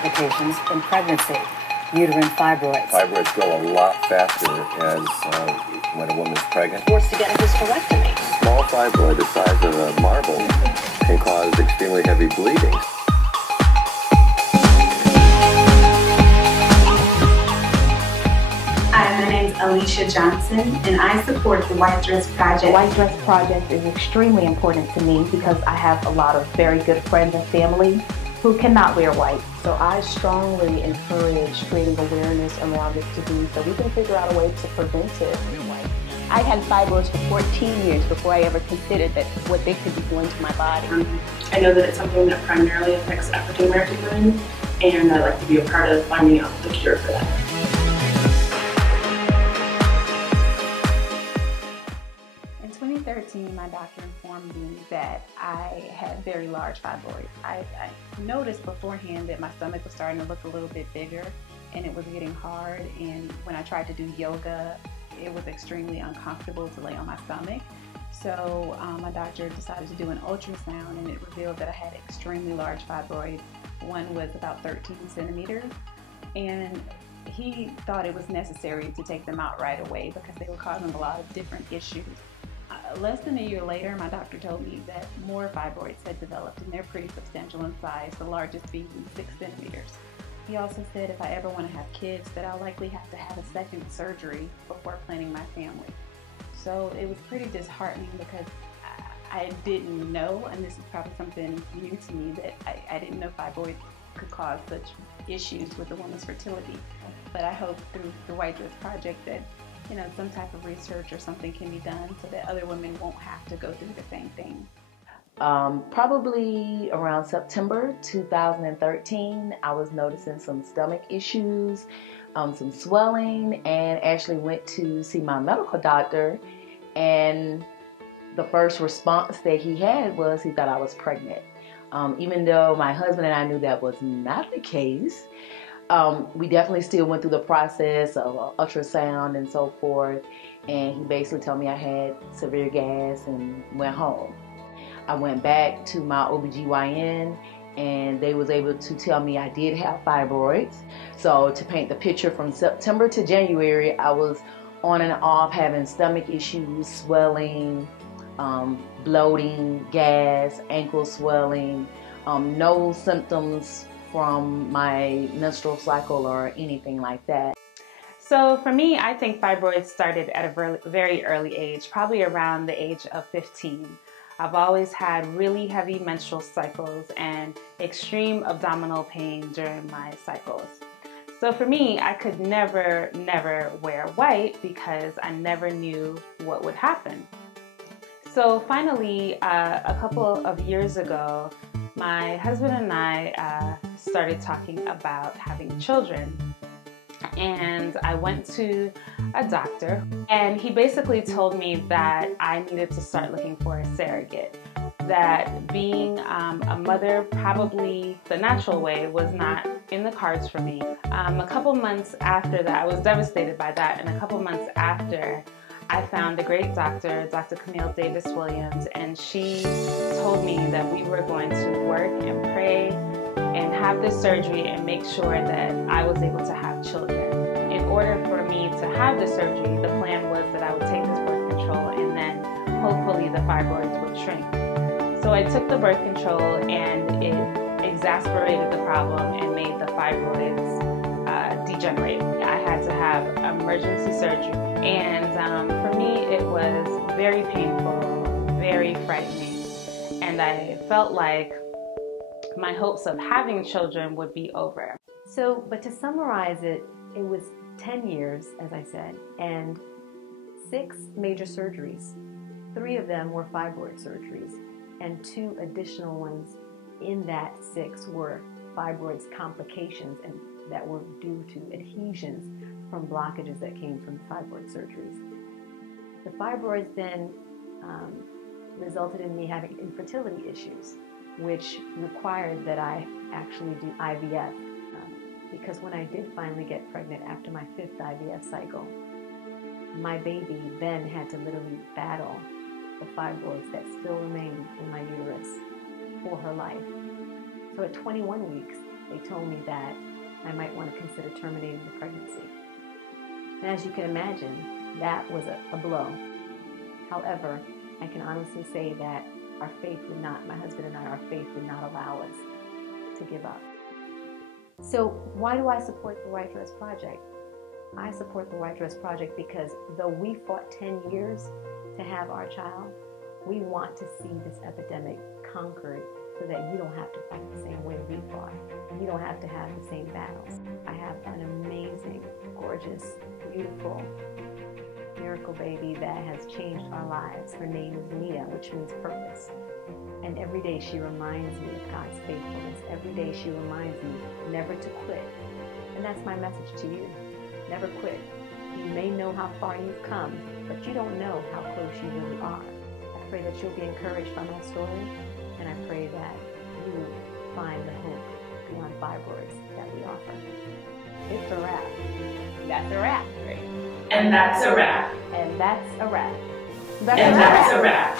complications in pregnancy, uterine fibroids. Fibroids grow a lot faster as when a woman's pregnant. Forced to get a hysterectomy. Small fibroid the size of a marble can cause extremely heavy bleeding. Hi, my name is Alicia Johnson, and I support the White Dress Project. The White Dress Project is extremely important to me because I have a lot of very good friends and family who cannot wear white. So I strongly encourage creating awareness around this disease so we can figure out a way to prevent it. I had fibroids for 14 years before I ever considered that what they could be doing to my body. I know that it's something that primarily affects African American women, and I'd like to be a part of finding out the cure for that. In 2013, my doctor informed me that I had very large fibroids. I noticed beforehand that my stomach was starting to look a little bit bigger and it was getting hard, and when I tried to do yoga, it was extremely uncomfortable to lay on my stomach. So my doctor decided to do an ultrasound, and it revealed that I had extremely large fibroids. One was about 13 centimeters, and he thought it was necessary to take them out right away because they were causing a lot of different issues. Less than a year later, my doctor told me that more fibroids had developed, and they're pretty substantial in size, the largest being 6 centimeters. He also said if I ever want to have kids that I'll likely have to have a second surgery before planning my family. So it was pretty disheartening because I didn't know, and this is probably something new to me, that I didn't know fibroids could cause such issues with a woman's fertility. But I hope through the White Dress Project that some type of research or something can be done so that other women won't have to go through the same thing. Probably around September 2013, I was noticing some stomach issues, some swelling, and actually went to see my medical doctor, and the first response that he had was he thought I was pregnant. Even though my husband and I knew that was not the case, we definitely still went through the process of ultrasound and so forth, and he basically told me I had severe gas and went home. I went back to my OBGYN, and they was able to tell me I did have fibroids. So to paint the picture, from September to January, I was on and off having stomach issues, swelling, bloating, gas, ankle swelling, no symptoms from my menstrual cycle or anything like that. So for me, I think fibroids started at a very early age, probably around the age of 15. I've always had really heavy menstrual cycles and extreme abdominal pain during my cycles. So for me, I could never wear white because I never knew what would happen. So finally, a couple of years ago, my husband and I started talking about having children. And I went to a doctor, and he basically told me that I needed to start looking for a surrogate, that being a mother probably the natural way was not in the cards for me. A couple months after that, I was devastated by that, and a couple months after, I found a great doctor, Dr. Camille Davis-Williams, and she told me that we were going to work and pray and have this surgery and make sure that I was able to have children. In order for me to have the surgery, the plan was that I would take this birth control, and then hopefully the fibroids would shrink. So I took the birth control, and it exacerbated the problem and made the fibroids degenerate. I had to have emergency surgery, and for me it was very painful, very frightening, and I felt like my hopes of having children would be over. So, but to summarize it, it was 10 years, as I said, and 6 major surgeries. 3 of them were fibroid surgeries, and 2 additional ones in that 6 were fibroids complications, and that were due to adhesions from blockages that came from the fibroid surgeries. The fibroids then resulted in me having infertility issues, which required that I actually do IVF, because when I did finally get pregnant after my 5th IVF cycle, my baby then had to literally battle the fibroids that still remained in my uterus for her life. So at 21 weeks, they told me that I might want to consider terminating the pregnancy. And as you can imagine, that was a blow. However, I can honestly say that our faith would not, my husband and I, our faith would not allow us to give up. So why do I support the White Dress Project? I support the White Dress Project because though we fought 10 years to have our child, we want to see this epidemic conquered so that you don't have to fight the same way we fought. You don't have to have the same battles. I have an amazing, gorgeous, beautiful miracle baby that has changed our lives. Her name is Nita, which means purpose. And every day she reminds me of God's faithfulness. Every day she reminds me never to quit. And that's my message to you. Never quit. You may know how far you've come, but you don't know how close you really are. I pray that you'll be encouraged by my story, and I pray that you will find the hope beyond fibroids that we offer. It's a wrap. That's a wrap. And that's a wrap. And that's a wrap. And that's a wrap.